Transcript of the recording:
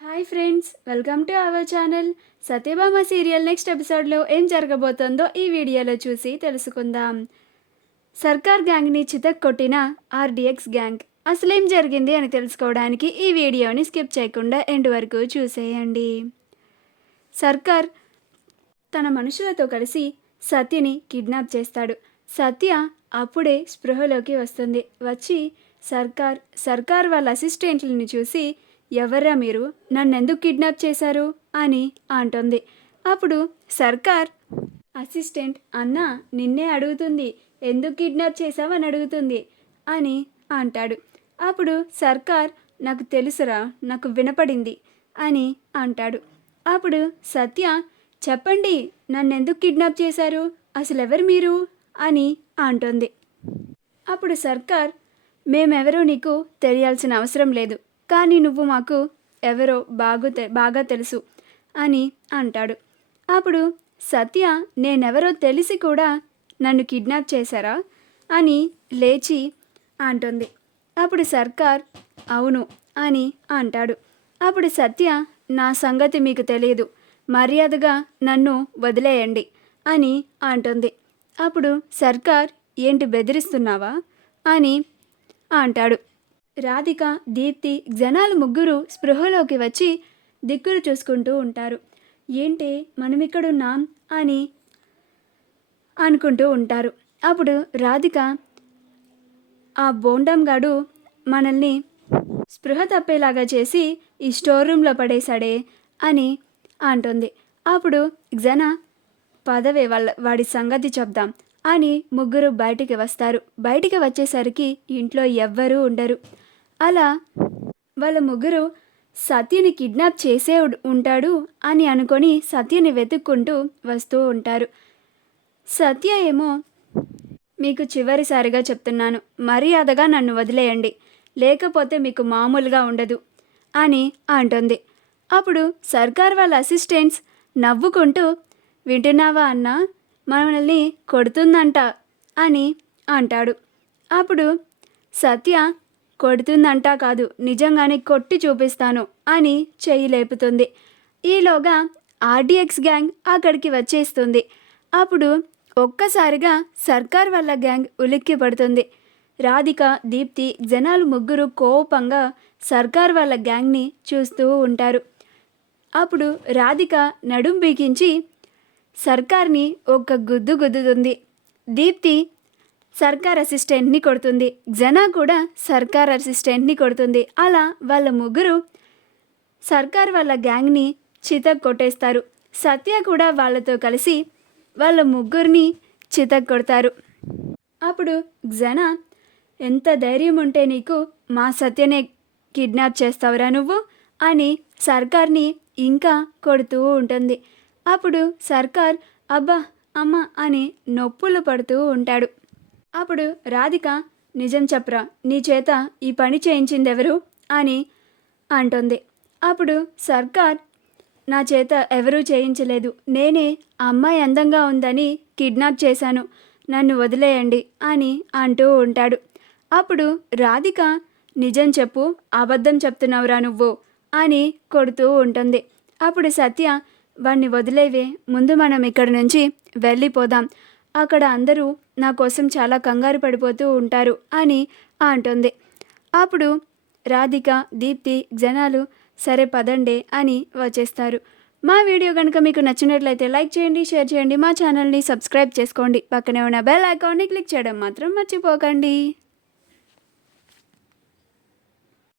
Hi friends, welcome to our channel. Satyabhama serial next ఎపిసోడ్లో ఏం జరగబోతోందో ఈ వీడియోలో చూసి తెలుసుకుందాం. సర్కార్ గ్యాంగ్ని చితక్కొట్టిన ఆర్డిఎక్స్ గ్యాంగ్ అసలేం జరిగింది అని తెలుసుకోవడానికి ఈ వీడియోని స్కిప్ చేయకుండా ఎండ్ వరకు చూసేయండి. సర్కార్ తన మనుషులతో కలిసి సత్యని కిడ్నాప్ చేస్తాడు. సత్య అప్పుడే స్పృహలోకి వస్తుంది. వచ్చి సర్కార్ వాళ్ళ అసిస్టెంట్లని చూసి, ఎవర్రా మీరు, నన్నెందుకు కిడ్నాప్ చేశారు అని అంటుంది. అప్పుడు సర్కార్ అసిస్టెంట్, అన్నా నిన్నే అడుగుతుంది, ఎందుకు కిడ్నాప్ చేశావని అడుగుతుంది అని అంటాడు. అప్పుడు సర్కార్, నాకు తెలుసురా, నాకు వినపడింది అని అంటాడు. అప్పుడు సత్య, చెప్పండి, నన్నెందుకు కిడ్నాప్ చేశారు, అసలు ఎవరు మీరు అని అంటుంది. అప్పుడు సర్కార్, మేమెవరో నీకు తెలియాల్సిన అవసరం లేదు, కానీ నువ్వు మాకు ఎవరో బాగా తెలుసు అని అంటాడు. అప్పుడు సత్య, నేనెవరో తెలిసి కూడా నన్ను కిడ్నాప్ చేశారా అని లేచి అంటుంది. అప్పుడు సర్కార్, అవును అని అంటాడు. అప్పుడు సత్య, నా సంగతి మీకు తెలియదు, మర్యాదగా నన్ను వదిలేయండి అని అంటుంది. అప్పుడు సర్కార్, ఏంటి బెదిరిస్తున్నావా అని అంటాడు. రాధిక, దీప్తి, జనాలు ముగ్గురు స్పృహలోకి వచ్చి దిక్కులు చూసుకుంటూ ఉంటారు. ఏంటి మనం ఇక్కడున్నాం అని అనుకుంటూ ఉంటారు. అప్పుడు రాధిక, ఆ బోండంగాడు మనల్ని స్పృహ తప్పేలాగా చేసి ఈ స్టోర్ రూమ్లో పడేశాడే అని అంటుంది. అప్పుడు జన, పదవే వాడి సంగతి చెప్దాం అని ముగ్గురు బయటికి వస్తారు. బయటికి వచ్చేసరికి ఇంట్లో ఎవ్వరూ ఉండరు. అలా వాళ్ళ ముగ్గురు సత్యని కిడ్నాప్ చేసే ఉంటాడు అని అనుకొని సత్యని వెతుక్కుంటూ వస్తూ ఉంటారు. సత్య ఏమో, మీకు చివరిసారిగా చెప్తున్నాను, మర్యాదగా నన్ను వదిలేయండి, లేకపోతే మీకు మామూలుగా ఉండదు అని అంటుంది. అప్పుడు సర్కార్ వాళ్ళ అసిస్టెంట్స్ నవ్వుకుంటూ, వింటున్నావా అన్నా, మనల్ని కొడుతుందంట అని అంటాడు. అప్పుడు సత్య, కొడుతుందంట కాదు, నిజంగానే కొట్టి చూపిస్తాను అని చెయ్యి లేపుతుంది. ఈలోగా ఆర్డిఎక్స్ గ్యాంగ్ అక్కడికి వచ్చేస్తుంది. అప్పుడు ఒక్కసారిగా సర్కార్ వాళ్ళ గ్యాంగ్ ఉలిక్కి పడుతుంది. రాధిక, దీప్తి, జనాలు ముగ్గురు కోపంగా సర్కార్ వాళ్ళ గ్యాంగ్ని చూస్తూ ఉంటారు. అప్పుడు రాధిక నడుం బీకించి సర్కార్ని ఒక గుద్దు గుద్దుతుంది. దీప్తి సర్కార్ అసిస్టెంట్ని కొడుతుంది. జనా కూడా సర్కార్ అసిస్టెంట్ని కొడుతుంది. అలా వాళ్ళ ముగ్గురు సర్కార్ వాళ్ళ గ్యాంగ్ని చితక్ కొట్టేస్తారు. సత్య కూడా వాళ్ళతో కలిసి వాళ్ళ ముగ్గురిని చితక్ కొడతారు. అప్పుడు జనా, ఎంత ధైర్యం ఉంటే నీకు మా సత్యనే కిడ్నాప్ చేస్తావురా నువ్వు అని సర్కార్ని ఇంకా కొడుతూ ఉంటుంది. అప్పుడు సర్కార్, అబ్బా అమ్మ అని నొప్పులు పడుతూ ఉంటాడు. అప్పుడు రాధిక, నిజం చెప్పరా, నీ చేత ఈ పని చేయించిందెవరు అని అంటుంది. అప్పుడు సర్కార్, నా చేత ఎవరూ చేయించలేదు, నేనే ఆ అమ్మాయి అందంగా ఉందని కిడ్నాప్ చేశాను, నన్ను వదిలేయండి అని అంటూ ఉంటాడు. అప్పుడు రాధిక, నిజం చెప్పు, అబద్ధం చెప్తున్నావురా నువ్వు అని కొడుతూ ఉంటుంది. అప్పుడు సత్య, వాణ్ణి వదిలేవే, ముందు మనం ఇక్కడి నుంచి వెళ్ళిపోదాం, అక్కడ అందరూ నా కోసం చాలా కంగారు పడిపోతూ ఉంటారు అని అంటుంది. అప్పుడు రాధిక, దీప్తి, జనాలు సరే పదండే అని వచ్చేస్తారు. మా వీడియో కనుక మీకు నచ్చినట్లయితే లైక్ చేయండి, షేర్ చేయండి, మా ఛానల్ని సబ్స్క్రైబ్ చేసుకోండి, పక్కనే ఉన్న బెల్ ఐకాన్ని క్లిక్ చేయడం మాత్రం మర్చిపోకండి.